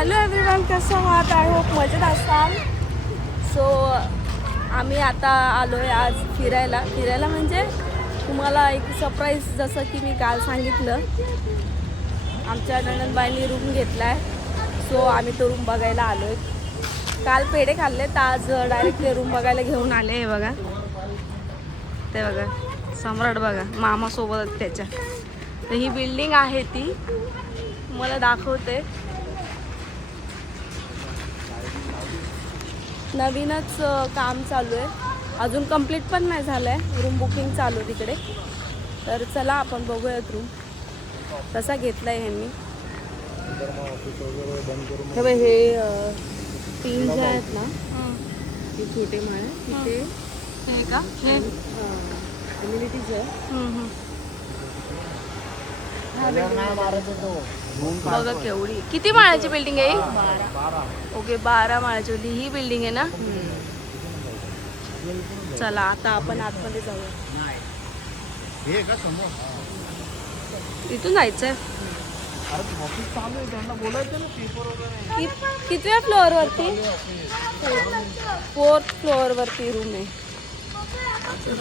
Hello everyone, कसं आहात? I hope मजेत असाल. सो आम्ही आता आलो आहे आज फिरायला म्हणजे तुम्हाला एक सरप्राईज. जसं की मी काल सांगितलं, आमच्या नणंदबाईंनी रूम घेतला आहे. सो आम्ही तो रूम बघायला आलो आहे. काल पेढे खाल्ले तर आज डायरेक्ट ते रूम बघायला घेऊन आले. हे बघा, ते बघा सम्राट बघा मामासोबत त्याच्या. तर ही बिल्डिंग आहे ती मला दाखवते. नवीनच काम चालू आहे, अजून कंप्लीट पण नाही झालं आहे. रूम बुकिंग चालू आहे तिकडे. तर चला आपण बघूयात रूम कसा घेतला आहे ह्यांनी. हे 3 जे आहेत ना, ते छोटे माळे तिथे हे का कम्युनिटीज आहे. बघा केवढी, किती माळ्याची बिल्डिंग आहे? 12. ओके, 12 माळ्याची ही बिल्डिंग आहे ना. चला आता आपण आतमध्ये जाऊया. इथून जायचंय. कितव्या फ्लोअर वरती? 4th फ्लोअर वरती रूम आहे.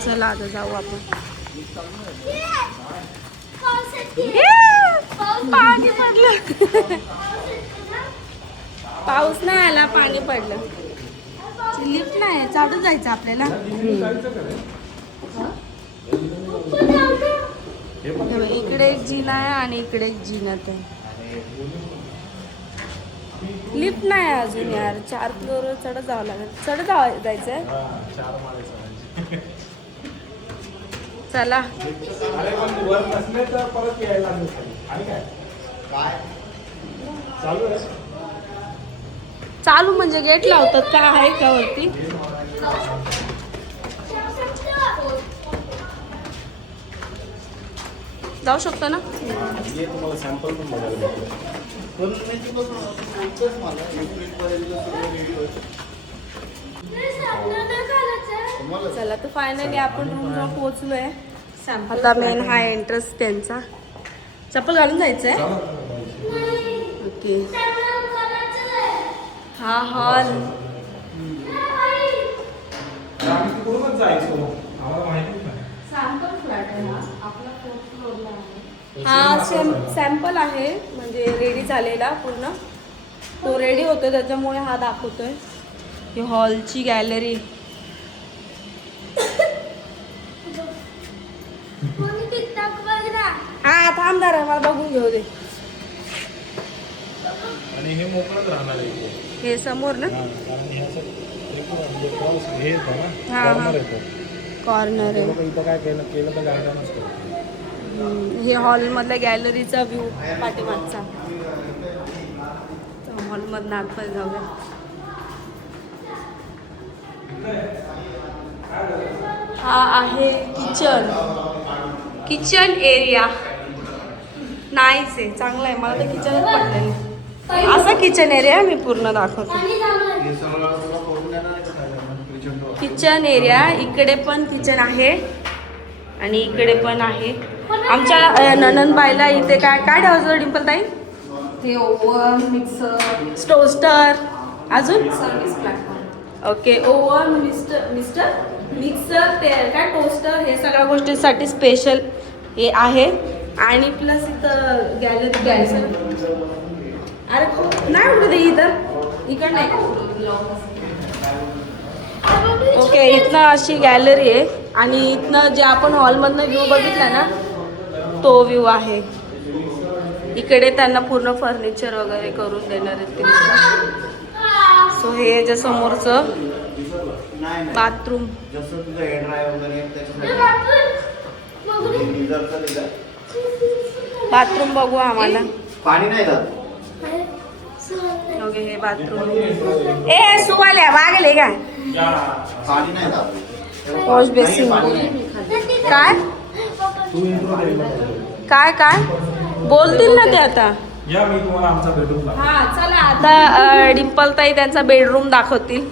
चला आता जाऊ आपण. पाणी पडलं. पाऊस नाही आला, पाणी पडलं. लिफ्ट नाही, चालून जायचं आपल्याला. इकडे एक जिना आहे आणि इकडे एक जिनात आहे. लिफ्ट नाही अजून यार. 4 फ्लोअर चढत जावं लागेल. जायचंय. चला चालू म्हणजे गेट लावतात का? आहे का वरती? जाऊ शकतो ना. चला तर फायनली आपण रूमवर पोहोचलोय. आता मेन हा एंट्रन्स त्यांचा. चप्पल घालून जायचंय. ओके, हा हॉल. हा सॅम्पल आहे, म्हणजे रेडी झालेला पूर्ण. तो रेडी होतोय त्याच्यामुळे हा दाखवतोय. ही हॉलची गॅलरी. हा थांब जरा, मला बघून घेऊ दे. आणि हे मोकळच राहणार आहे. हे समोर ना. कॉर्नर आहे. इथं काय केलं तर गार्डनच करतो. हे हॉलमधल्या गॅलरीचा व्ह्यू पाठीमागचा. हॉलमधनं आतमध्ये जाऊया. हा आहे किचन एरिया. नाहीच आहे, चांगला आहे. मला तर किचनच पडलेलं. असा किचन एरिया मी पूर्ण दाखवतो. किचन एरिया इकडे पण किचन आहे आणि इकडे पण आहे. आमच्या नणंदबाईला इथे काय काय ठेवायचं डिंपल ताई? ते ओव्हन, मिक्सर, टोस्टर, अजून service platform. Okay. Oven, mixer, ते काय टोस्टर, हे सगळ्या गोष्टींसाठी स्पेशल हे आहे. आणि प्लस इथं गॅलरी. अरे नाही उडू दे इकडं नाही. ओके, इथनं अशी गॅलरी आहे आणि इथनं जे आपण हॉलमधनं व्ह्यू बघितला ना, तो व्ह्यू आहे. इकडे त्यांना पूर्ण फर्निचर वगैरे करून देणार आहेत ते. सो हे जे समोरचं बाथरूम. बाथरूम बघू आम्हाला. पाणी नाही जात. ओके, हे बाथरूम. ए सुवाल्या वागले का? पाणी नाही जात. Wash basin. काय काय काय बोलतील ना ते आता. या मी तुम्हाला आमचा बेडरूम दाखवतो. हा चला आता डिंपल ताई त्यांचा बेडरूम दाखवतील.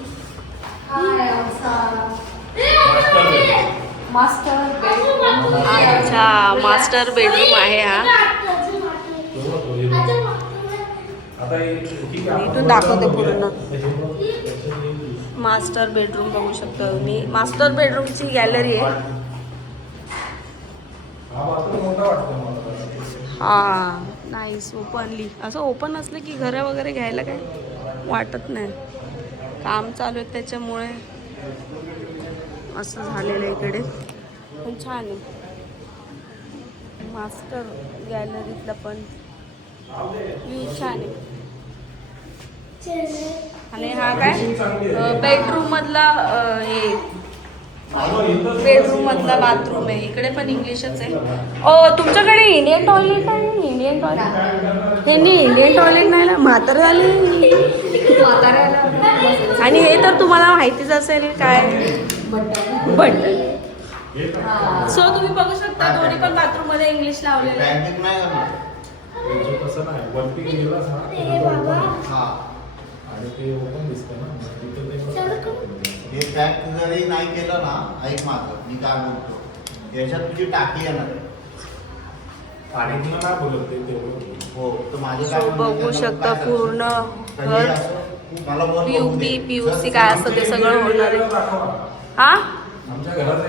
Master bedroom. अच्छा, मास्टर बेडरूम आहे हा. इथून दाखवते पूर्ण. मास्टर बेडरूम बघू शकता तुम्ही. मास्टर बेडरूमची गॅलरी आहे. हा नाईस. ओपनली असं ओपन असलं की घरं वगैरे घ्यायला काय वाटत नाही. काम चालू आहे त्याच्यामुळे असं झालेलं आहे इकडे. पण छान आहे मास्टर गॅलरीतला पण व्ह्यू छान आहे. आणि हा काय बेडरूम मधला हे बेडरूम मधला बाथरूम आहे. इकडे पण इंग्लिशच आहे. तुमच्याकडे इंडियन टॉयलेट आहे. इंडियन टॉयलेट हे नाही. इंडियन टॉयलेट नाही ना. म्हातार झाले. आणि हे तर तुम्हाला माहितीच असेल काय बटन. सो तुम्ही बघू शकता दोन्ही पण बाथरूम मध्ये इंग्लिश लावलेलं आहे. बँकेत नाही करणार. तसं नाही वरती गेलास ना हा. आणि ते ओपन दिसतं ना तिथं ते हे पॅक जरी नाही केलं ना, ऐक माझं मी काय बोलतो, याच्यात तुझी टाकी येणार आहे. आणि तुला काय बोलत ते तेवढं. हो तर माझं So, काय म्हणणं आहे, बघू त्याच्यामुळे शकता काय पूर्ण करायचं? तर हे घर असं मला वर बघू पीयूपी दे. पीयूसी काय असतं ते सगळं होणार आहे. हा आमच्या घराचं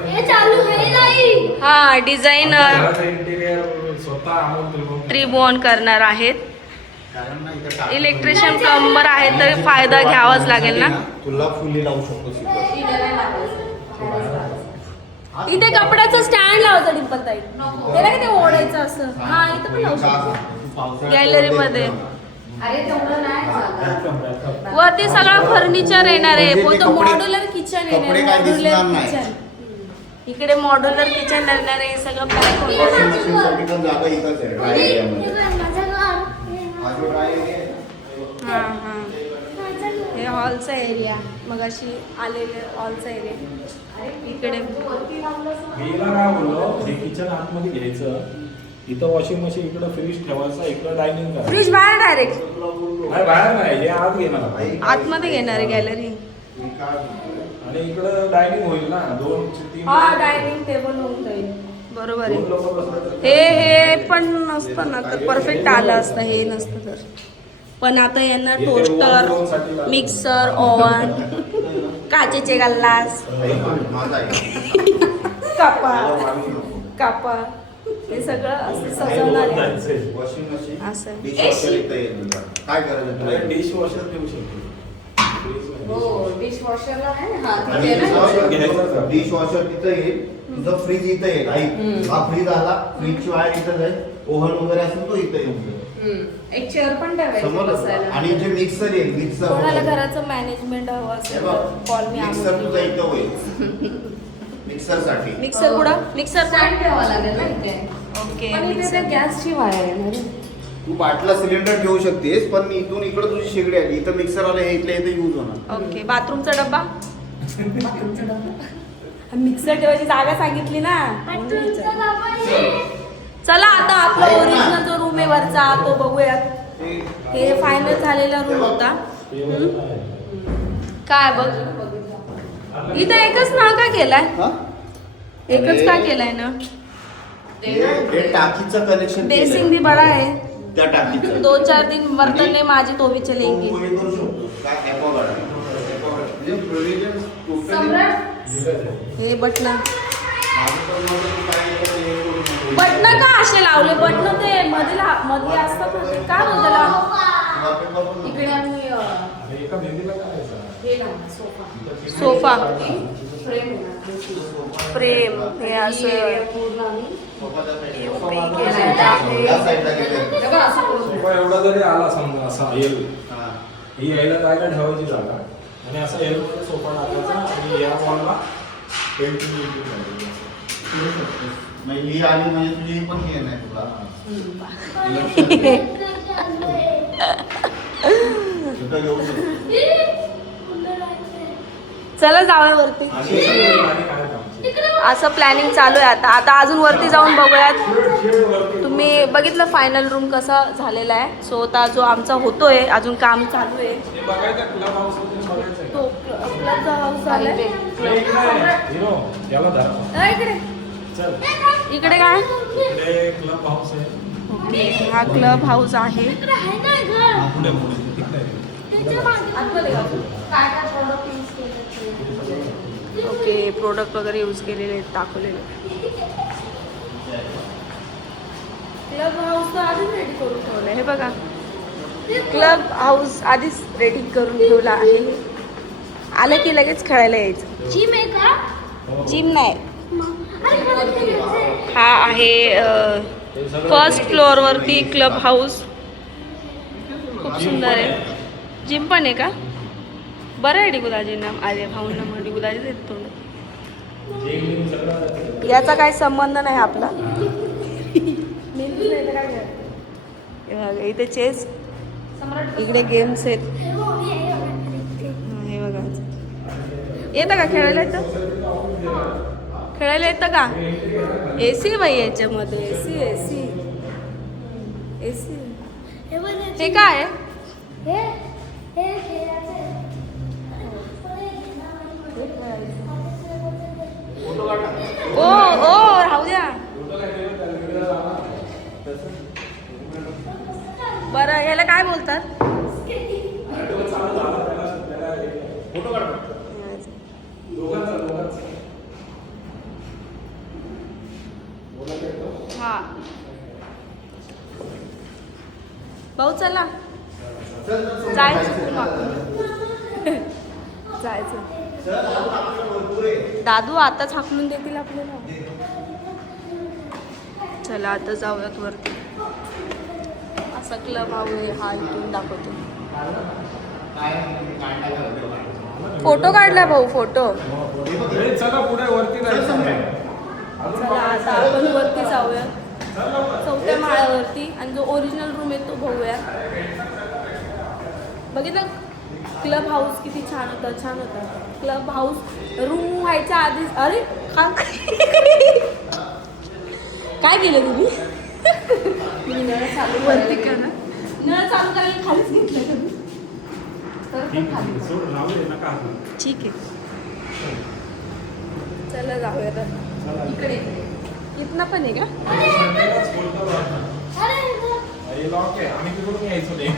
हा डिझायनर घराचं इंटेरियर स्वतः अमोल ट्रिबॉन करणार आहेत. कारण ना इथं टाकी इलेक्ट्रिशियन प्लंबर आहे तर फायदा घ्यावाच लागेल ना. तुला फुली लावू शकतो इथे कपड्याचं स्टँड लावायचं डिंपल ताई. त्याला काय ते ओढायचं असं. हा इथं पण लावू शकतो गॅलरी मध्ये. अरे तेवढं नाही चालत. वरती सगळं फर्निचर येणार आहे. म्हणजे ते बोलतो कपडे- मॉड्युलर किचन कपडे येणार. काय दिसणार मॉड्युलर नाही. किचन इकडे मॉड्युलर किचन येणार आहे. सगळं पॅक होणार वॉशिंग आहे. मशीनसाठी पण जागा इथंच आहे ड्राय एरियामध्ये. हा जो ड्राय एरिया आहे ना, हा हा हे हॉलचा एरिया मग अशी आलेले हॉलचा एरिया इकडे. मीला काय बोललो हे किचन आतमध्ये घ्यायचं, इथं वॉशिंग मशीन इकडं फ्रीज ठेवायचं, इकडं डायनिंग करायचं. फ्रीज बाहेर डायरेक्ट नाही बाहेर नाही, हे आत घेणार आहे. आतमध्ये घेणार आहे गॅलरी. मी काय म्हणतोय, आणि इकडं डायनिंग होईल ना, 2-3 हा डायनिंग टेबल होऊन जाईल. बरोबर दोन आहे. लोक बसले हे पण नसतं ना तर परफेक्ट आलं असतं. हे नसतं तर. पण आता यांना टोस्टर मिक्सर ओव्हन काचेचे गल्लास माझा आहे. कापा कापा हे सगळं असं सजवणार आहे. वॉशिंग मशीन असं. डिशवॉशर इथं येईल तुला. काय करायचं तुला? डिश वॉशर घेऊ शकतो. हो डिश वॉशरला आहे ना. हा आणि तिथे ना. घ्यायचं. डिश वॉशर तिथं येईल, तुझं फ्रीज इथं येईल. ऐक, हा फ्रीज आला, फ्रीजची वायर इथं जाईल, ओव्हन वगैरे असेल तो इथं येऊन जाईल. एक चेअर पण ठेवायची समोर बसायला. आणि जे मिक्सर येईल, मिक्सर कोणाला घराचं मॅनेजमेंट हवं असेल तर कॉल मी मिक्सर तुझा आम्ही. इथं होईल. मिक्सर साठी मिक्सर कुठं मिक्सर स्टँड ठेवावं लागेल ना इथे. ओके पण इथे मिक्सर. ते गॅसची वायर आहे ना रे. तू बाटला सिलेंडर ठेवू शकतेस, पण इथून इकडे तुझी शेगडी आली, इथं मिक्सर आलं, हे इथल्या इथे यूज होणार. ओके बाथरूमचा डब्बा. मिक्सर ठेवायची जागा सांगितली ना. चला आता आपला ओरिजिनल जो रूम आहे वरचा तो बघूयात. हे फायनल झालेला रूम होता. काय बघ इथं एकच ना का केलाय. हा? एकच का केलाय ना. हे टाकीचं कनेक्शन बेसिंग भी बड़ा है. त्या टाकीचं 2-4 दिन बर्तन ने माझी तो भी चलेंगी. तू हे करू शकतो काय ॲक्वागार्ड. म्हणजे provisions totally सम्राट हे बटन माझं तर मत आहे, तू काय केलं ते हे करू नको. बटन का असे लावले. बटन ते मध्ये असतात ना ते काय बोलतो त्याला. Wallpaper पण नको. इकडे आम्ही आणि एका भिंतीला काय करायचं? हे लावणार सोफा. सोफा फ्रेम होणार. फ्रेम हे ही असं area पूर्ण आम्ही सोफाच्या side ला. उपयोग केलेलं आहे. या साईडला गेले. हे बघ असं करून. सोफा एवढा जरी आला समजा असा येईल, हा. ही यायला जायला ठेवायची जागा आणि असा एल मध्ये सोफा टाकायचा आणि या वॉलला पेंटिंग करायची. मग ही आली म्हणजे तुझी ही पण हे नाही तुला. इथं घेऊ शकतो. चला जाऊया वरती. आणि आणि काय कामाचं? असं प्लॅनिंग चालू आहे आता. आता अजून वरती जाऊन बघूयात. शेड वरती तुम्ही बघितलं फायनल रूम कसा झालेला आहे. सो आता जो आमचा होतोय अजून काम चालू आहे. हे बघायचं क्लब हाऊस मध्ये बघायचं तो क्लबचा हाऊस झालाय. हिरो याला धरा इकडे चल. इकडे काय इकडे क्लब हाऊस आहे ओके, हा क्लब हाऊस आहे. पुढे पुढे तिकडे आतमध्ये का? ओके, प्रोडक्ट वगैरे यूज केलेले आहेत, दाखवलेले. क्लब हाऊस तर आधीच रेडी करून ठेवलं हे बघा. क्लब हाऊस आधीच रेडी करून ठेवला आहे. आलं की लगेच खेळायला यायचं. जिम आहे का? जिम नाही, अरे मला ते घ्यायचंय. हा आहे फर्स्ट फ्लोअरवरती क्लब हाऊस. खूप सुंदर आहे. जिम पण आहे का? बरं आहे डिगुदाजींना, आले भाऊंना मग डिगुदाजीच येत थोडं. याचा काही संबंध नाही आपला. हे बघा, इथे चेस, इकडे गेम्स आहेत. हे बघा, येतं का खेळायला? येतं खेळायला येतं का? AC बाई याच्यामध्ये, AC AC AC. हे बघ, हे काय आहे? हे खेळायचं आहे. ओ ओ राहू द्या. बरं, ह्याला काय बोलतात? फोटो काढ दोघांचा हा भाऊ चला जायचं जायचं. दादू आताच हाकलून देतील आपल्याला. चला आता जाऊयात वरती. असा क्लब हा इथून दाखवतो. फोटो काढला भाऊ, फोटो. चला पुढे वरती जायचं. चला आता आपण वरती जाऊया, 4थ्या माळ्यावरती. आणि जो ओरिजिनल रूम आहे तो बघूया. बघितलं क्लब हाऊस किती छान होता, छान होता. क्लब हाऊस रूम व्हायच्या आधीच. अरे काय केलं तुम्ही? मी नळ चालू वरती करा, नळ चालू करायला खालीच घेतलं तुम्ही. तर पण खाली. ठीक आहे, चला जाऊया तर. इकडे इथनं पण आहे का? लॉक आहे, आम्ही तिकडून यायचो नाही.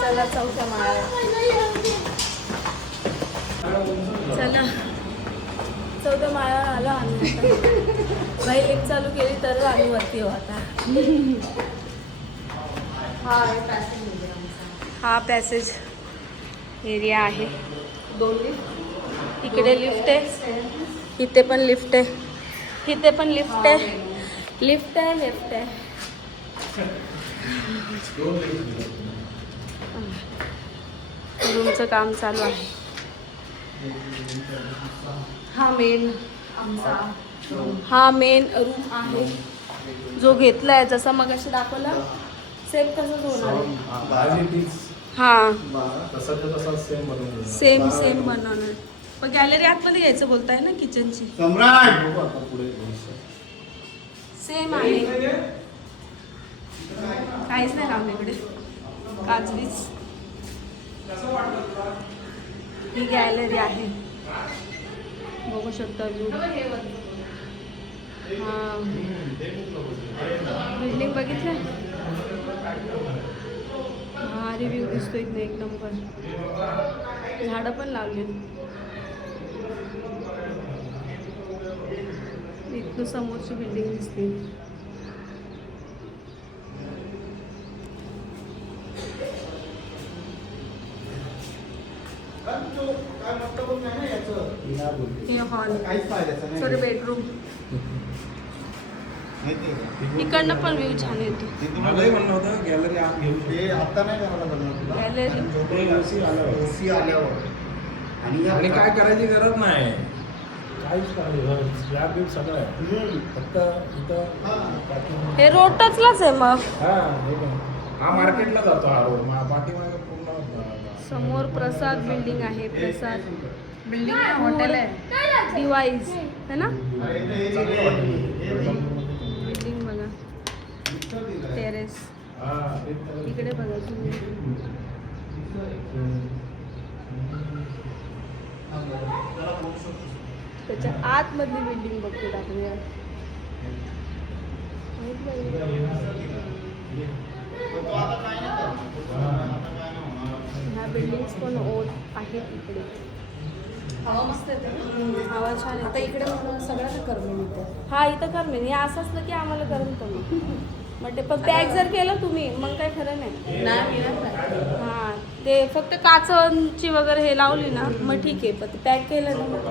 चला 4थ्या माळ्यावर. चला 4थ्या माळ्यावर आलो आम्ही आता. बाई लिफ्ट चालू केली तर आम्ही वरती येऊ आता. हा पॅसेज एरिया आहे. 2 लिफ्ट, इकडे लिफ्ट आहे, इथे पण लिफ्ट आहे, इथे पण लिफ्ट आहे, लिफ्ट आहे, लिफ्ट आहे. रूमचं काम चालू आहे. हा मेन रूम आहे जो घेतलाय. जसा मग अशी दाखवला सेम तसंच होणार आहे. हा सेम सेम बनवणार. पण गॅलरी आतमध्ये घ्यायचं बोलताय ना, किचनची सेम आहे. काहीच नाही काम इकडे, काचवीच. ही गॅलरी आहे, बघू शकता व्ह्यू. हा बिल्डिंग बघितलं. हा रिव्ह्यू दिसतो इथे एक नंबर. झाडं पण लावली. इथून समोरची बिल्डिंग दिसते. हे हॉल, सॉरी बेडरूम. इकडनं पण व्ह्यू छान येतो. मलाही म्हणणं होतं गॅलरी आत घेऊ. आता नाही करायला गॅलरी आणि काय करायची गरज नाही. काहीच करायचं स्लॅब बिल सगळं आहे. फक्त इथं हे रोड टचलाच आहे मग. हा मार्केटला जातो हा रोड. पाठीमागे पूर्ण समोर प्रसाद बिल्डिंग आहे. प्रसाद बिल्डिंग हॉटेल आहे. डिवाइस है ना. बिल्डिंग बघा, टेरेस. इकडे बघा तुम्ही. त्याच्या आतमधली बिल्डिंग बघतो दाखवूया. ह्या बिल्डिंग्स पण ओल्ड आहेत इकडे. हवा मस्त येते. हवा छान आता येते. इकडे सगळ्याच करणे मिळते. हा इथं करमेन. हे असं असलं की आम्हाला करमतं मग. मग ते पण पॅक जर केलं तुम्ही मग काही खरं नाही. नाही मिळत नाही. हां ते फक्त काचची वगैरे हे लावली ना मग ठीक आहे. पण ते पॅक केलं ना मग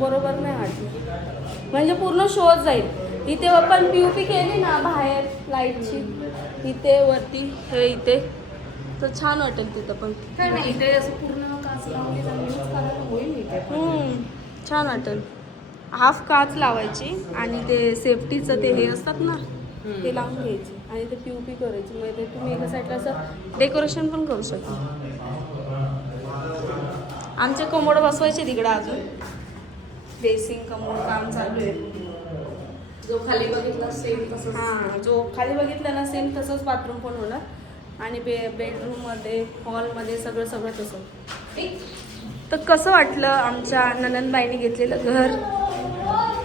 बरोबर नाही वाटलं. म्हणजे पूर्ण शोज जाईल. इथे पण POP केली ना बाहेर लाईटची इथे वरती हे इथे तर छान वाटेल तिथं पण. काय नाही इथे असं पूर्ण काच लावली चांगलीच करायला होईल इथे पण. छान वाटेल. हाफ काच लावायची आणि ते सेफ्टीचं ते हे असतात ना ते लावून घ्यायचे आणि ते POP करायची. मग ते तुम्ही एका साईडला असं डेकोरेशन पण करू शकता. आमचे कमोड बसवायचे तिकडं अजून. बेसिंग कमोड काम चालू आहे. जो खाली बघितला सेम तसंच. हां जो खाली बघितला ना सेम तसंच बाथरूम पण होणार आणि बेडरूममध्ये हॉलमध्ये सगळं सगळं तसं. तर कसं वाटलं आमच्या ननंदबाईने घेतलेलं घर?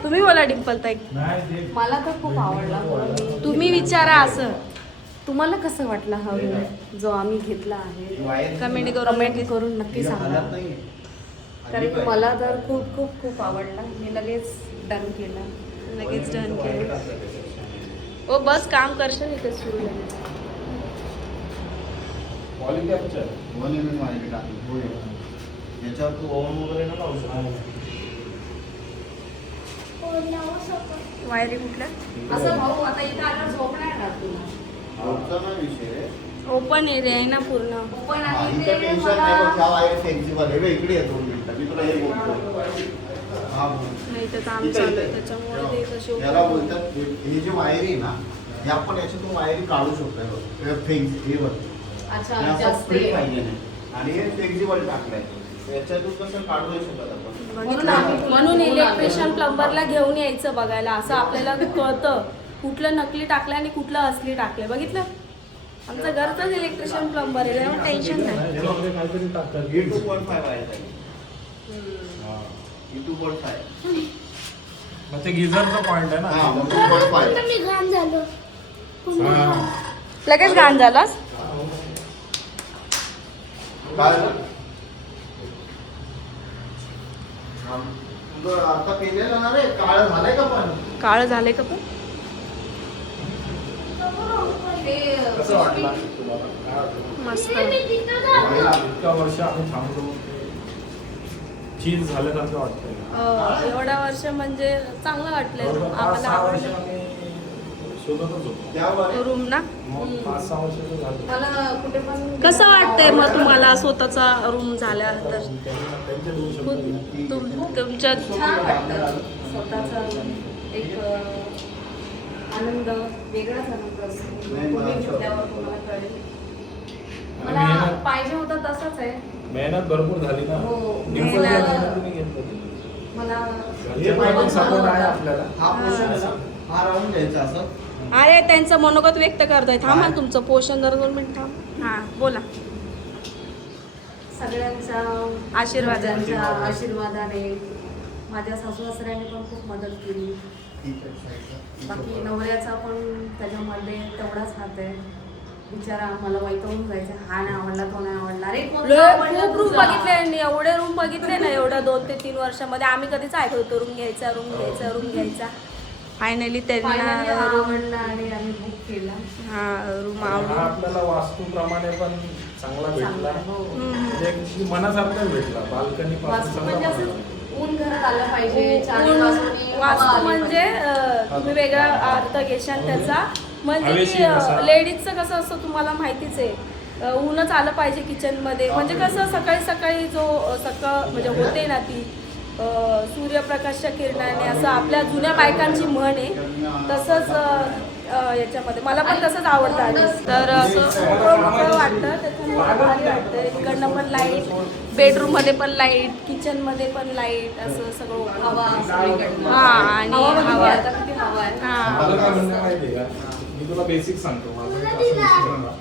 तुम्ही बोला डिंपल ताई. मला तर खूप आवडला. तुम्ही विचारा असं. तुम्हाला कसं वाटला हा रूम जो आम्ही घेतला आहे? कमेंट कमेंट करून नक्की सांगा. कारण की मला तर खूप खूप खूप आवडला. मी लगेच डन केला. लगेच डन केलं. ओ बस काम करशील इथे सुरू आहे. याच्यावर तू ओव्हन वगैरे ना लावू शकतो. वायरी कुठल्या असं भाऊ आता इथं आल्यावर झोप नाही येणार तुला. रोजचा नाही विषय. ओपन एरिया आहे ना पूर्ण. पण हा, आणि इथं ते टेन्शन मला- नाही बघ. ह्या वायर फ्लेक्झिबल आहे. बघ, इकडे येतो मिनिटं. मी तुला हे बोलतो. हा बोल. नाही तर काम इथं- चालू आहे इथं. त्याच्यामुळे ते तसे याला open. बोलतात हे जे वायरी आहे ना हे आपण याच्यातून वायरी काढू शकतो. हे बघ अच्छा हे असं जास्त फ्री आहे. पाहिजे नाही. आणि हे फ्लेक्झिबल टाकलंय. याच्यातून कसं काढू नाही शकत आपण. म्हणून इलेक्ट्रिशियन प्लंबरला घेऊन यायचं बघायला. असं आपल्याला कळतं कुठलं नकली टाकलं आणि कुठलं असली टाकलंय. बघितलं आमचं घरचंच इलेक्ट्रिशियन प्लंबर आहे त्यामुळे टेन्शन नाही. हे वगैरे काहीतरी टाकतात. हे 2.5 वायर आहे. हे 2.5. मग ते गिझरचा पॉइंट आहे हा ना. मग 2.5. मी घाण झालो. लगेच घाण झालास. काय झालं? तुझं आता पेलेलं ना रे काळं झालंय का पण? काळं झालंय का पण? ते कसं वाटलं तुम्हाला? काय वाटलं? मस्त. इतका वर्ष आम्ही थांबलो चीज झाल्यासारखं वाटतंय. एवढ्या वर्ष म्हणजे चांगलं वाटलंय. जवळजवळ आम्हाला 5-6 वर्ष आवडलं आम्ही शोधतच होतो. त्यावर रूम ना. मग 5-6 वर्ष झालं. मला कुठे पण कसं वाटतंय मग तुम्हाला स्वतःचा रूम झाल्यानंतर? त्यांचे 2 शब्द. तुमच्या छान वाटतं. स्वतःचा एक आनंद वेगळाच आनंद असतो. नाही, तुम्ही मला घेतल्यावर तुम्हाला कळेल. मला मेहनत- पाहिजे होतं तसंच आहे. मेहनत भरपूर झाली ना. हो. डिंपलच्या मेहनत- मेहनतीने घेतलं. मला घरच्यांचा पण सपोर्ट आहे आपल्याला. हा पोर्शन आहे ना हा राहून घ्यायचा असं. अरे त्यांचं मनोगत व्यक्त करताय. थांबा तुमचं पोषण जरा 2 मिनिट थांब. हां बोला. सगळ्यांच्या आशीर्वादाने. घरच्यांच्या आशीर्वादाने माझ्या सासू सासऱ्याने पण खूप मदत केली. बाकी नवऱ्याचा पण त्याच्यामध्ये तेवढाच हात आहे. बिचारा मला वैतागून जायचं. हा नाही आवडला तो नाही आवडला. अरे कोणता आवडला खूप रूम तुझा? बघितले. एवढे रूम बघितले ना एवढ्या 2 ते 3 वर्षामध्ये. आम्ही कधीच ऐकत होतो रूम घ्यायचा रूम घ्यायचा रूम घ्यायचा. फायनली Finally हा त्यांना आवडला आणि आम्ही बुक केला. हा रूम हा आवडला. आपल्याला वास्तूप्रमाणे पण चांगला भेटला. चांगला, हो. म्हणजे अगदी मनासारखाच भेटला. बाल्कनी पासून वास्तू म्हणजे सगळं असं ऊन घरात आलं पाहिजे. चारी बाजूनी हवा वास्तू आली म्हणजे पाहिजे. तुम्ही वेगळा अर्थ घेशाल त्याचा. म्हणजे हवेशीर असा. की लेडीजचं कसं असतं तुम्हाला माहितीच आहे. ऊनच आलं पाहिजे किचनमध्ये. म्हणजे कसं सकाळी सकाळी जो सकाळ म्हणजे होते ना ती सूर्यप्रकाशच्या किरणाने असं आपल्या जुन्या बायकांची म्हण आहे तसंच याच्यामध्ये मला पण तसंच आवडतं आधी. तर असं मोकळं वाटतं त्याच्यामुळे भारी वाटतं. इकडनं पण लाईट, बेडरूममध्ये पण लाईट, किचनमध्ये पण लाईट असं सगळं हवा सगळीकडनं. हां आणि हवा बघितली हवा आता किती हवा आहे. हां माझं काय म्हणणं आहे माहिती आहे का? मी तुला बेसिक सांगतो. माझं एक असं विचार ना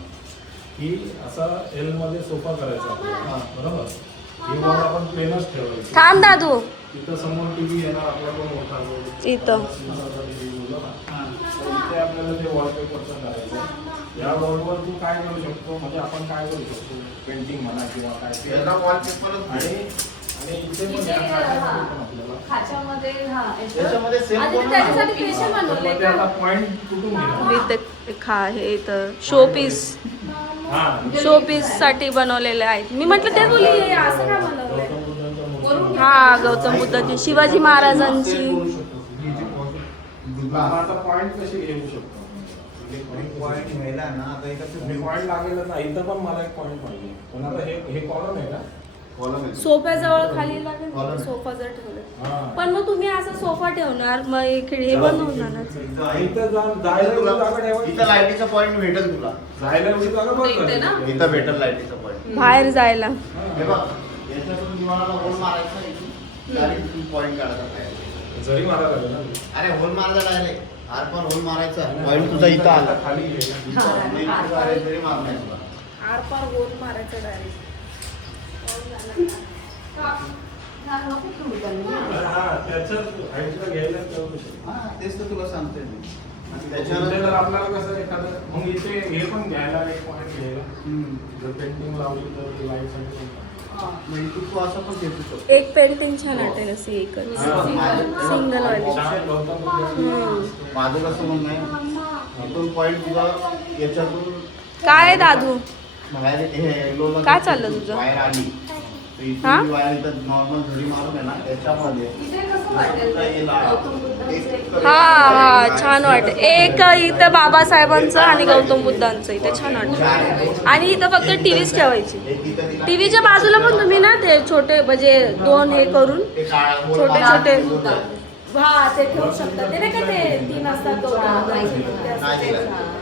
की असा एल मध्ये सोफा करायचा आपल्याला. बरोबर. ही वॉल आपण प्लेनच ठेवायची. थांब दादू तिथं समोर टीव्ही येणार आपल्याकडून मोठा. इथं. TV बोललो ना, तर इथे आपल्याला ते वॉलपेपरचं करायचं. या वॉलवर तू काय करू शकतो, म्हणजे आपण काय करू शकतो, पेंटिंग म्हणा किंवा काय ते. याला wallpaper आणि इथे पण या खात्यामध्ये पण आपल्याला खाच्यामध्ये हा त्याच्यामध्ये सेम आणि ते त्याच्यासाठी स्पेशल बनवलंय ते का? आता पॉइंट कुठून मी घेणार? ते हे इथं शोपीस साठी बनवलेले आहेत. मी म्हटलं ते बोली हे असं काय बनवलंय. गौतम बुद्धांच्या मूर्ती. हा गौतम बुद्धाची, शिवाजी महाराजांची. आता पॉइंट कसे घेऊ शकतो? पॉईंट घ्यायला ना आता एक असं पॉइंट लागेल ना, इथं पण मला एक पॉइंट पाहिजे. पण आता हे कॉलम आहे का? कॉलम आहे. सोफ्याजवळ खाली लागेल ना, कॉलम. सोफा जर ठेवलं. हा. पण मग तुम्ही असं सोफा ठेवणार, मग हे बंद होणार ना. इथं आहे. इथं जायला एवढी जागा ठेवायची. इथं लाईटीचा पॉईंट भेटेल तुला. जायला एवढी जागा बंद इथे ना? झाली. इथं भेटेल लाईटीचा पॉईंट. बाहेर जायला. हे बघ याच्यातून विमानाला होल मारायचा डायरेक्ट पॉईंट काढायचा बाहेर. जरी मारायला लागेल ना. अरे होल मारायचा डायरेक्ट आरपार होल मारायचा पॉईंट तुझा इथं आला खाली आहे. जरी मारणार तुला. आरपार गोल मारायचं डायरेक्ट. हा, त्याच्यात हाईटला घ्यायला तेवढं शकतो. हा तेच तर तुला सांगतोय मी आणि इथे त्याच्यानंतर जर आपल्याला कसं एखादं मग इथे हे पण घ्यायला एक पॉईंट घ्यायला जर पेंटिंग लावली तर लाईट साठी म्हणजे तू असं पण घेतो शकतो. एक पेंटिंग छान वाटेल अशी एकच सिंगल वाली. माझं कसं म्हणणं आहे इथून पॉईंट तुझा याच्यातून काय दादू बाहेर हे yellow काय चाललं तुझं? बाहेर आली तर हा? इथून जी वायर इथं नॉर्मल झडी मारून आहे ना त्याच्यामध्ये इथे कसं वाटेल गौतम बुद्धांचं हा हा छान वाटेल. एक इथं बाबासाहेबांचं आणि गौतम बुद्धांचं इथे छान वाटेल. आणि इथं फक्त टीव्हीच ठेवायची. एक इथं तिला- टीव्हीच्या बाजूला पण तुम्ही ना ते छोटे म्हणजे दोन हे करून ते काळा गोल छोटे मारून छोटे ठेवतो. हा ते ठेवू शकता. ते नाही का ते 3 असतात गौतम बुद्धांचे ते असं नाही ते. दिलं.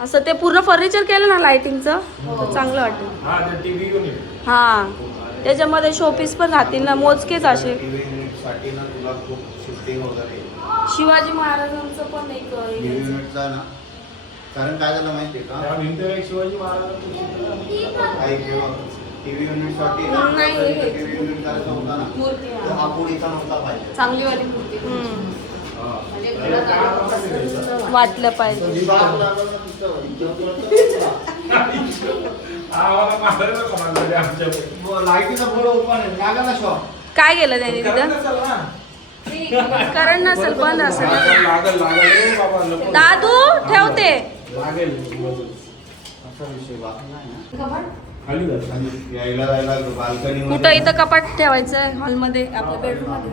असं ते पूर्ण फर्निचर केलं ना लाइटिंगचं तर चांगलं वाटेल. हा ते टीव्ही युनिट. हा त्याच्यामध्ये शोपीस पण राहतील ना, मोजकेच असे. TV युनिटसाठी ना तुला खूप शिफ्टिंग वगैरे शिवाजी महाराजांचं पण एक हे TV घ्यायचं. युनिटचा ना कारण काय झालं माहितीये त्या का भिंतीवर एक शिवाजी महाराजांचं काही जेव्हा टीव्ही युनिटसाठी ना नाही, हे- टीव्ही युनिट करायचा होता ना मूर्ती तो हा पुढीचा नव्हता पाहिजे. चांगली वाली मूर्ती हम्म. म्हणजे घरात आलं तर बसलं वाटलं पाहिजे. विभाग लागला ना तिथं. इथं तुला आम्हाला मारायला कोणाला तरी आमच्याकडे. लाईटीचा बोर्ड ओपन आहे लागा ना शॉप. काय केलं त्यांनी करत तिथं? नसेल ना? करंट नसेल, बंद असेल. लागेल ए बाबा लपून. दादू ठेवते. लागेल असा विषय बाकी नाही ना. कपाट खाली जा. आणि यायला जायला बाल्कनी कुठं इथं कपाट ठेवायचं हॉलमध्ये आपल्या बेडरूम मध्ये.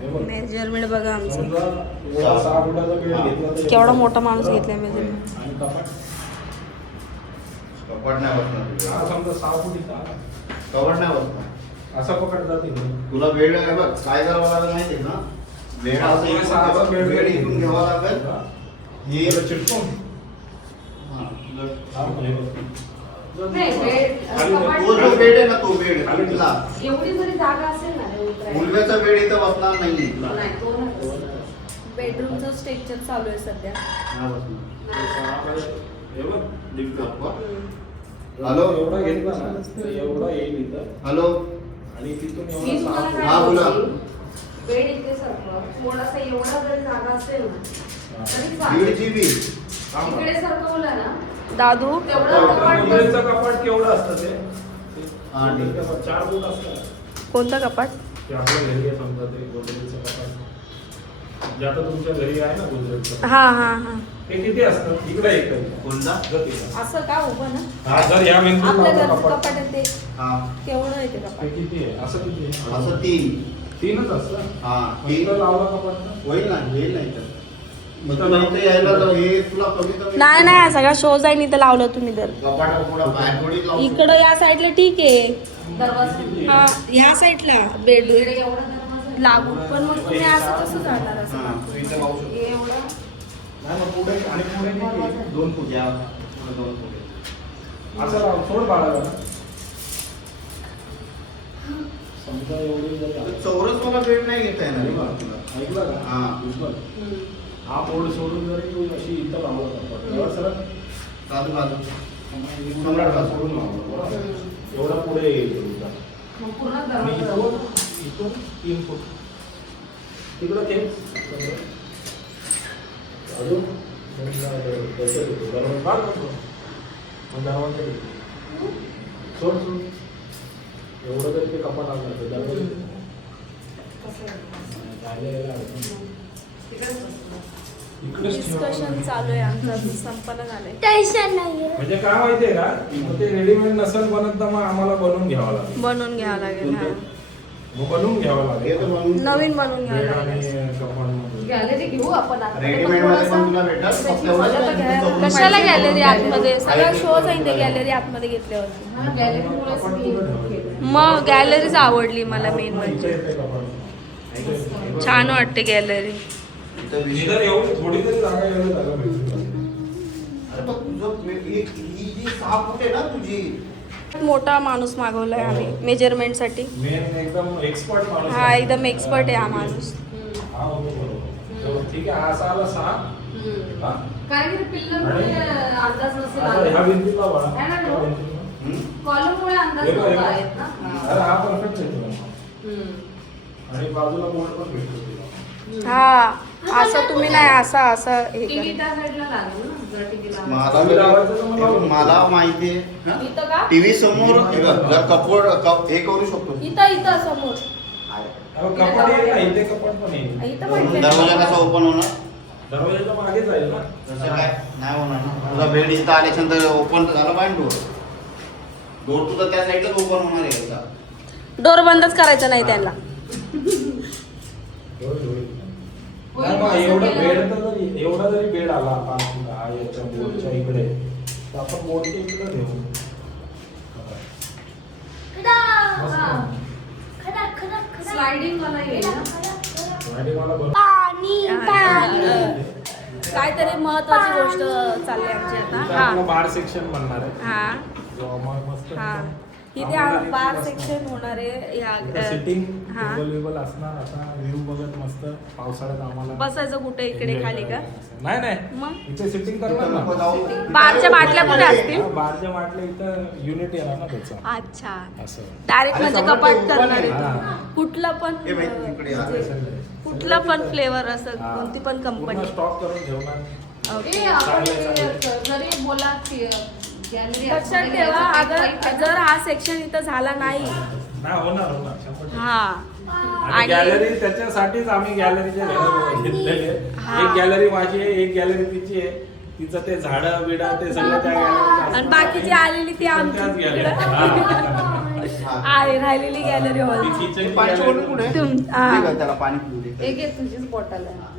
हे बघ. मेजरमेंट बघा आमचं. समजा एवढा 6 फुटाचा बेड घेतला तरी केवढा मोठा माणूस घेतलाय मेजरमेंट. आणि कपाट कपड नाही बसणार हा तुला. समजा 6 फूट इथं आला. कपड नाही बसणार असं पकड जाते तुला बेड आहे बघ काय करावं लागेल माहितीये ना बेड असं इथून घ्यावं- बेड इथून घ्यावं लागेल हे चिटकून हा, तुला- नाही, बेड, खाली कपाट- तो जो बेड आहे ना तो बेड खाली तिथला एवढी जरी जागा असेल ना रे उतरायला. मुलगाचा बेड इथं बसणार नाहीये तुला. नाही तो नाही. बेडरूमचं स्ट्रक्चर चालू आहे सध्या. नाही बसणार. हे बघ, दिवसात. हॅलो? एवढा घेतला ना तर एवढा येईल इथं हॅलो आणि तिथून मी एवढा तुम्हाला 6 काय हा, बोला. बोलते, बेड इथे सारखं थोडासा एवढा जरी जागा असेल ना तरी दीड चालेल. GB इकडे सरकवलं ना दादू तेवढं कपाट बस- गोदरेजचं कपाट केवढं असतं ते? हा, ठीक आहे. कपाट 4 फूट असतं. कोणतं कपाट? ते आपल्या घरी आहे समजा ते गोदरेजचं कपाट. जे आता तुमच्या घरी आहे ना गोदरेजचं. हा हा हा. ते किती असतं? इकडे इकडे. कोणता गतीला. असं का उभं ना? हा, जर या भिंतीत आपल्या लावलं घरचं कपाट. कपाट आहे ते हा केवढं येते कपाट? ते किती आहे? असं किती आहे? असं 3 3च असतं. हा इकडं 3 लावला कपाट ना? होईल ना होईल नाही तर मग तुला इथे यायला हे तुला कमी कमी नाही नाही सगळा शो जाईन इथं लावलं तुम्ही तर. कपाट पुढं बाहेर थोडी लावू शकतो. इकडं या साईडला ठीक आहे. दरवाजा हा ह्या साईडला इकडे बेडरूम एवढा दरवाजा लागून पण मग तुम्ही असं कसं जाणार हा, असं? तू इथे लावू शकतो. हे एवढं नाही मग पुढे आणि पुढे किती? 2 फूट या पुढं 2 फूट असं लाव, सोड बाळाला. समजा एवढी जरी आहे. चौरस मला बेड नाही घेता येणार आहे बघ तुला. ऐकलं का? हा. विश्वास. हा बोर्ड सोडून जरी तू अशी इथं लावलं कपाट, तेव्हा सरळ बाजू बाजू सम्राट हा सोडून लावलं, बरोबर? एवढा पुढे येईल तुझा. मग पूर्ण आणि दरवाजा इथून 3 फूट तिकडं ते अजून सोड सोड एवढं तरी ते कपाट आणलं इकडेच डिस्कशन चालू आहे आमचं, संपन्न झालंय. टेन्शन नाहीये. म्हणजे काय माहितीये का मग ते रेडीमेड नसेल बनत तर मग आम्हाला बनवून घ्यावं लागेल. बनवून घ्यावं लागेल. हा मग बनवून घ्यावं लागेल नवीन बनवून घ्यावं बेड लागेल. आणि कपाट गॅलरी घेऊ आपण आता. रेडीमेड मध्ये पण तुला भेटल फक्त त्याची मजा तर घ्यायला एवढं कशाला गॅलरी आतमध्ये सगळं शोज आहे ते गॅलरी आतमध्ये घेतल्यावरती. हा, गॅलरीमुळेच मी घेतलं. मग गॅलरीच आवडली मला मेन म्हणजे. छान वाटते गॅलरी. इथं विषय निदान एवढी थोडी तरी जागा एवढी जागा भेटली. अरे पण तुझं ही जी 6 फूट आहे ना तुझी मोठा माणूस मागवलाय आम्ही मेजरमेंटसाठी. मेन एकदम एक्सपर्ट माणूस हा आहे. एकदम एक्सपर्ट आहे हा माणूस. हा होतो बरोबर. तर ठीक आहे हा असा आला 6. हम्म. हा कारण की पिल्लरमुळे अंदाज नसेल आता ह्या आला. भिंतीला बघा. है ना, ह्या भाऊ? भिंतीला. कॉलममुळे अंदाज हे बघ, हे नव्हता बघ. येत ना. अरे हा परफेक्ट आहे तुला. हम्म. आणि बाजूला बोर्ड पण भेटतो तुला. हा असं तुम्ही नाही असं असं हे टीव्ही करा. त्या साईडला लागेल ना जर टीव्ही लागेल. मला माहिती इथं का? आहे टीव्ही समोर हे बघ, जर कपड हे करू शकतो इथं समोर. अहो, कपाट येईल ना इथे कपाट पण येईल. इथं पण दरवाजा कसा ओपन होणार दरवाजाच्या मागे जाईल ना. तसं काय नाही होणार ना तुझा बेड इथं आल्याच्यानंतर ओपन तर झालं पाहिजे डोर तुझा त्या साईडलाच ओपन होणार आहे याचा. डोर बंदच करायचं नाही त्यांना. नाही मग एवढं बेड तर जरी एवढा जरी बेड आला हा याच्या बोर्डच्या इकडे तर आपण बोर्डच्या इकडे ठेवू. हा. खडा खडा खडा. स्लायडिंग वाला येईल ना. आणि मला बरं पाणी पाणी. काहीतरी महत्वाची गोष्ट चालली आमची आता. इथं हा आपलं बार सेक्शन बनणार आहे. हा जो आम्हाला मस्त हा इथे बार सेक्शन होणार आहे. सिटिंग हा. टेबल असणार. आता व्ह्यू बघत मस्त पावसाळ्यात आम्हाला बसायचं कुठे इकडे enjoy खाली का? करायचं. नाही नाही मग इथे सिटिंग करणार इथं नको ना. जाऊ. बारच्या बाटल्या कुठे असतील? हा, बारच्या वाटल्या इथं युनिट येणार ना त्याचा अच्छा असं. डायरेक्ट आणि म्हणजे समोर कपाट ते open करणार आहे. आहे. हा. कुठलं पण हे बाई, इकडे या. म्हणजे कुठलं पण फ्लेवर असं हा. कोणती पण कंपनी. स्टॉक करून ठेवणार. ए, आपण जरी बोला की गॅलरी लक्षात ठेवा अगर जर हा सेक्शन इथं झाला नाही नाही होणार होणार 100%. हा आणि आणि- गॅलरी त्याच्यासाठीच आम्ही गॅलरीचे घर घेतलेले. हा. एक गॅलरी माझी आहे, एक गॅलरी तिची आहे. तिचं ते झाडं बिडं ते सगळं त्या गॅलरीत आणि बाकीची आलेली ती आमची त्याच गॅलरी आहे राहिलेली गॅलरी हॉल. हे पाण्याची बॉटल कुठे आहे? दे गं, त्याला पाणी पिऊ दे. एक एक तुझीच बॉटल आहे.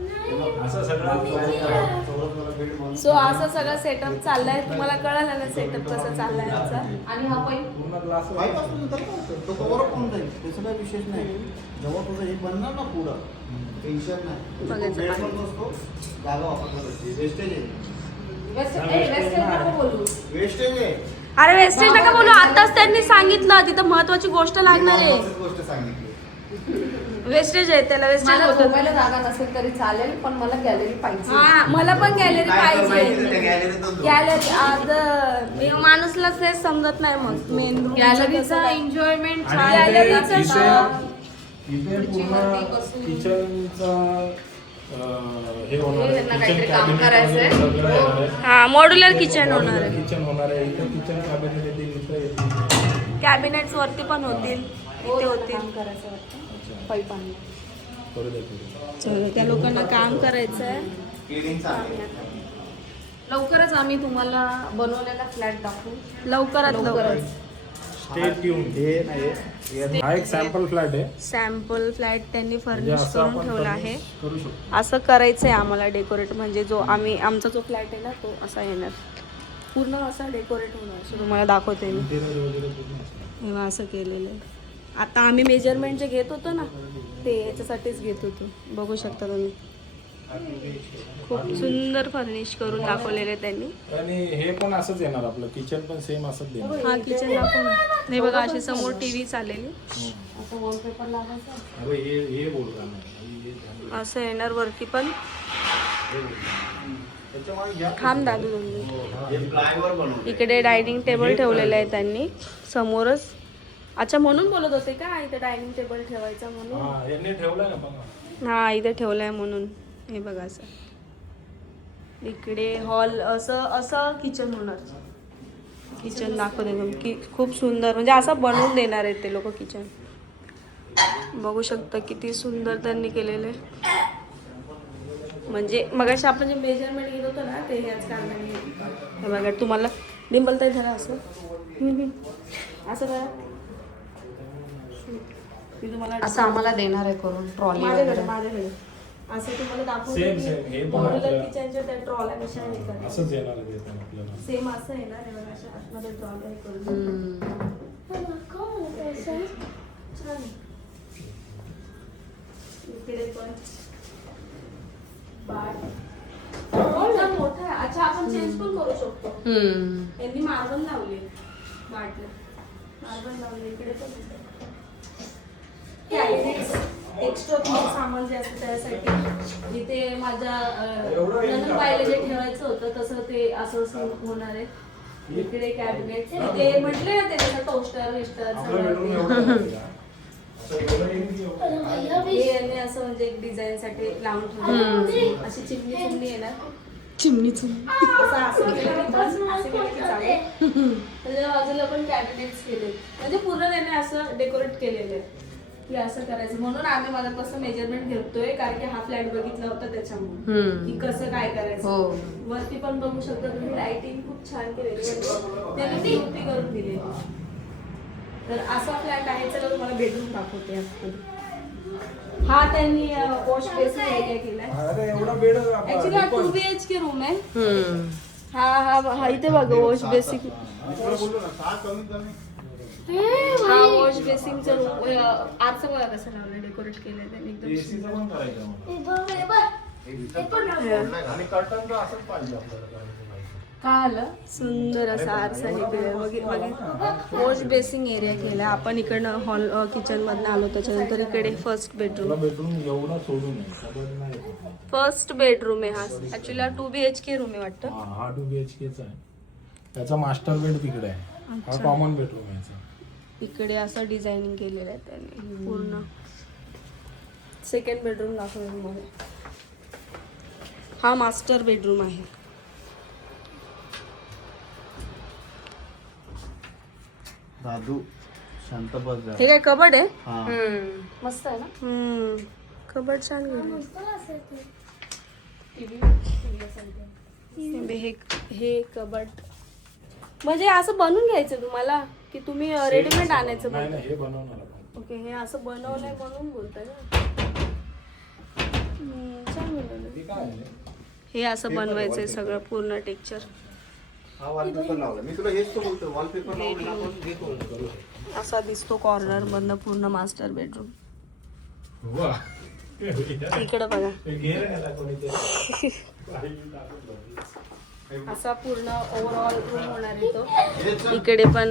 असं सगळं plan करा. चौरसवाला bed बनवून. सो असं सगळं सेटअप चाललंय. तुम्हाला कळालं ना सेटअप कसं चाललंय आमचा. आणि हा पण पूर्ण ग्लास माहित असेल तर काय, तो कवर होऊन जाईल त्याचं काही विशेष नाही. जेव्हा तुझं हे बनणार ना पुढं टेन्शन नाही. बघायचं बेड पाणी. पण नसतो, जागा वापरत असते. वेस्टेज आहे वेस्टेज नको बोलू. वेस्टेज आहे. अरे वेस्टेज नका बोलू. आताच त्यांनी सांगितलं तिथं महत्वाची गोष्ट लागणार मी आहे. महत्त्वाची गोष्ट सांगितली. वेस्टेज आहे त्याला वेस्टेज मला होतं. झोपायला जागा नसेल तरी चालेल पण मला गॅलरी पाहिजे. हा मला पण गॅलरी काय तर माहिती नाही, त्या पाहिजे. गॅलरीतच झोप. गॅलरी आज माणूसला तेच समजत नाही मग मेन गॅलरीचा एन्जॉयमेंट आणि छान. इथे- गॅलरीचं इथे- शॉप. इथे खुर्चीवरती पूर्ण बसून. किचनचा हे होणार हे आहे. त्यांना किचन काहीतरी काम कॅबिनेट करायचंय. वगैरे सगळं येणार आहे. हा मॉड्युलर किचन होणार आहे. किचन होणार आहे. इथे किचन कॅबिनेट येतील, इथं येतील. कॅबिनेट्स वरती पण होतील इथे होतील. काम करायचं वाटतं. पाईप आणलं. करू दे, करू दे. चलो त्या लोकांना काम करायचं आहे. क्लिनिंग चालू आहे. लवकरच आम्ही तुम्हाला बनवलेला फ्लॅट दाखवू. लवकरात लवकर. Stay tuned. हे नाही हा एक सॅम्पल फ्लॅट आहे. सॅम्पल फ्लॅट त्यांनी म्हणजे फर्निश असं करून आपण ठेवला आहे. करू शकतो. असं करायचंय आम्हाला डेकोरेट म्हणजे जो आमचा जो फ्लॅट आहे ना तो असा येणार पूर्ण असा डेकोरेट होणार. सो तुम्हाला दाखवते मी. इंटेरियर वगैरे पूर्ण असं. तेव्हा असं केलेलं आहे. आता आम्ही मेजरमेंट जे घेत होतो ना ते याच्यासाठीच घेत होतो. बघू शकता तुम्ही खूप सुंदर फर्निश करून दाखवलेले त्यांनी. आणि हे पण असंच येणार आपलं किचन पण सेम असंच देणार. हा किचन दाखवून नाही बघा अशी समोर टीव्ही चाललेली आता वॉलपेपर लावायचा. अरे हे बोलता नाही. असं येणार वरती पण. त्याच्यामुळे घ्या. थांब दादू दोन मिनिट. हे प्लायवर बनवलं. इकडे डायनिंग टेबल ठेवलेलं आहे त्यांनी समोरच. अच्छा म्हणून बोलत होते का इथे डायनिंग टेबल ठेवायचा म्हणून. हा यांनी ठेवलंय ना बघा. हा इथे ठेवलाय म्हणून. हे बघा असं इकडे हॉल असं असं किचन होणार. किचन दाखवते तुम्ही की खूप सुंदर म्हणजे असं बनवून देणार आहेत ते लोक किचन. बघू शकता किती सुंदर त्यांनी केलेले. म्हणजे मगाशी आपण जे मेजरमेंट घेत होतो ना ते ह्याच कारणाने. हे बघा तुम्हाला डिंपलताई जरा असं असं करा. मी तुम्हाला असं आम्हाला देणार आहे करून ट्रॉली माझ्याकडे वगैरे. माझ्याकडे असं तुम्हाला दाखवतो Same, same. हे की पण मॉड्युलर आपल्या- किचनच्या त्या ट्रॉल्या कशा हे करतात. असंच येणार आहे ते पण आपल्याला. सेम असं आहे ना हे बघा अशा आतमध्ये ट्रॉल्या हे करून हम्म. छान आहे. इकडे पण बाट एकदम मोठा आहे. अच्छा आपण चेंज पण करू शकतो. हम्म. यांनी मार्बल लावले बाटला मार्बल लावले. इकडे पण कॅबिनेट्स एक्स्ट्रा थोडं सामान जे असतं त्यासाठी. इथे माझ्या नंदबाईला जे ठेवायचं होतं तसं ते असं होणार आहे. इकडे कॅबिनेट ते म्हटले ना ते टोस्टर विस्टर आपलं बेडरूम सगळं एवढं आहे का? असं एवढं येईल की एवढं? हे यांनी असं म्हणजे एक डिझाईन साठी लावून ठेवलं. अशी चिमणी चिमणी येणार. चिमणीचं. असं केलं की बस असं केलं की चालेल. त्याच्या बाजूला पण कॅबिनेट्स केले म्हणजे पूर्ण त्याने असं डेकोरेट केलेलं आहे की असं करायचं. म्हणून आम्ही माझ्यापासून मेजरमेंट घेतोय कारण की हा फ्लॅट बघितला होता त्याच्यामुळे की कसं काय करायचं. हो. वरती पण बघू शकता तुम्ही लाइटिंग खूप छान केलेली आहे. त्यांनी टीपी करून दिलेली. तर असा फ्लॅट आहे. चला तुम्हाला बेडरूम दाखवते आतमध्ये. हा त्यांनी वॉश बेसिन एरिया केलाय. अरे एवढा बेड ऍक्च्युली हा 2 BHK रूम आहे. हम्म. हा इथे बघा वॉश बेसिन. हा वॉश बेसिनचा रूम. आजचं बघा कसं लावलं डेकोरेट केलंय त्यांनी एकदम एसीचं सुंदर. पण करायचं आम्हाला. आणि कर्टन तर असंच पाहिजे आपल्याला करायचं. काय आलं सुंदर असा आरसा हे केलं. वॉश बेसिंग एरिया केला. आपण इकडनं हॉल किचन मधनं आलो. त्याच्यानंतर इकडे फर्स्ट तुला बेडरूम. बेडरूम एवढा सोडून आहे. सगळं नाही येत. फर्स्ट बेडरूम आहे हा. ऍक्च्युली हा 2 BHK रूम आहे वाटतं. हा 2 BHKचा आहे. त्याचा मास्टर बेड तिकडे आहे. हा अच्छा. कॉमन बेडरूम आहे याचा. इकडे असं डिझायनिंग केलेलं आहे त्यांनी पूर्ण. सेकंड बेडरूम दाखवतो तुम्हाला. हा मास्टर बेडरूम आहे. दादू शांत बस जरा. हे काय कबड आहे. हा. मस्त आहे ना. कबड छान गेलं. हे कबड म्हणजे असं बनवून घ्यायचं तुम्हाला की तुम्ही रेडीमेड आणायचं. नाही नाही हे बनवणार आपण. ओके हे असं बनवलंय म्हणून बोलताय ना. छान बनवलं. हे काय आहे? हे असं बनवायचंय सगळं पूर्ण टेक्चर. हा वॉलपेपर लावला. मी तुला हेच तो बोलतो. वॉलपेपर लावला आपण घेतो. असा दिसतो कॉर्नर मधनं पूर्ण मास्टर बेडरूम. वा. इकडे बघा हे घे रे आता कोणीतरी. असा पूर्ण ओव्हरऑल रूम होणार आहे तो. इकडे पण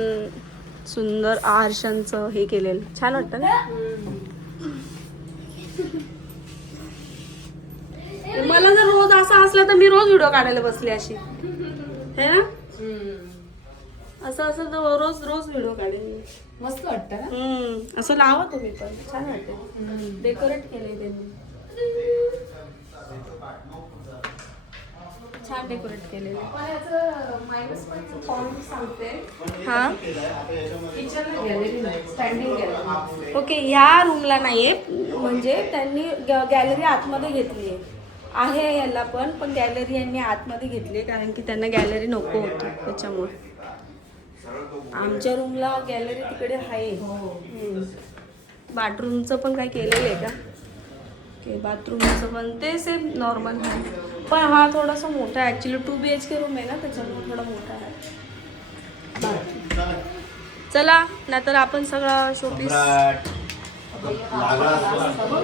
सुंदर आरशांचं हे केलेलं छान वाटतं ना. मला जर रोज असा असला तर मी रोज व्हिडिओ काढायला बसले अशी है ना. असं असं तर रोज रोज व्हिडिओ काढेल. मस्त वाटतं ना. असं लावा तुम्ही पण छान वाटते. डेकोरेट केलंय त्यांनी छान डेकोरेट केलेलं. पण याचं मायनस पॉईंट सांगते. हा किचनला गॅलरी नाही, स्टँडिंग गॅलरी. ओके ह्या रूमला नाहीये म्हणजे त्यांनी गॅलरी आतमध्ये घेतली आहे याला पण गॅलरी यांनी आतमध्ये घेतली कारण की त्यांना गॅलरी नको होती त्याच्यामुळे. आमच्या रूमला गॅलरी तिकडे आहे. बाथरूमचं पण काय केलेलं आहे का की बाथरूमचं पण ते सेम नॉर्मल आहे पण हा थोडासा मोठा आहे. ॲक्च्युली 2 BHK रूम आहे ना त्याच्यामुळे थोडा मोठा आहे. चला नाहीतर आपण सगळा शोपीस लागला असतो.